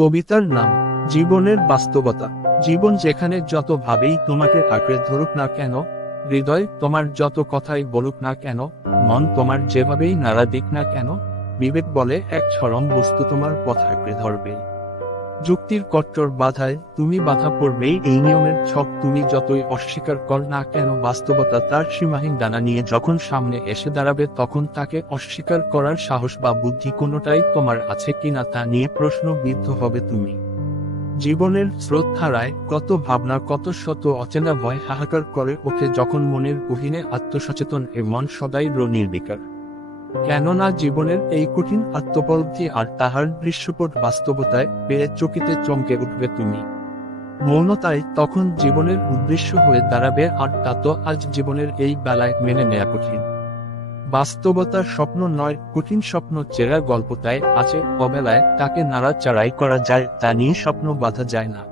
কবিতার নাম জীবনের বাস্তবতা। জীবন যেখানে যত ভাবেই তোমাকে আঁকড়ে ধরুক না কেন, হৃদয় তোমার যত কথাই বলুক না কেন, মন তোমার যেভাবেই নাড়া দিক না কেন, বিবেক বলে এক চরম বস্তু তোমার পথ আঁকড়ে ধরবে। যুক্তির কট্টর বাধায় তুমি বাধা পড়বেই, এই নিয়মের ছক তুমি যতই অস্বীকার কর না কেন, বাস্তবতা তার সীমাহীন ডানা নিয়ে যখন সামনে এসে দাঁড়াবে, তখন তাকে অস্বীকার করার সাহস বা বুদ্ধি কোনোটাই তোমার আছে কিনা তা নিয়ে প্রশ্নবিদ্ধ হবে তুমি। জীবনের স্রোতধারায় কত ভাবনা, কত শত অচেনা ভয় হাহাকার করে ওঠে যখন মনের গহীনে আত্মসচেতন এ মন সদাই নির্বিকার। কেননা জীবনের এই কঠিন আত্মোপলব্ধি আর তাহার দৃশ্যপট বাস্তবতায় পেয়ে চকিতে চমকে উঠবে তুমি। মৌনতাই তখন জীবনের উদ্দেশ্য হয়ে দাঁড়াবে, আর তা তো আজ জীবনের এই বেলায় মেনে নেয়া কঠিন। বাস্তবতার স্বপ্ন নয়, কঠিন স্বপ্ন চেরা গল্পটায় আছে অবেলায়, তাকে নাড়াচাড়াই করা যায়, তা নিয়ে স্বপ্ন বাঁধা যায় না।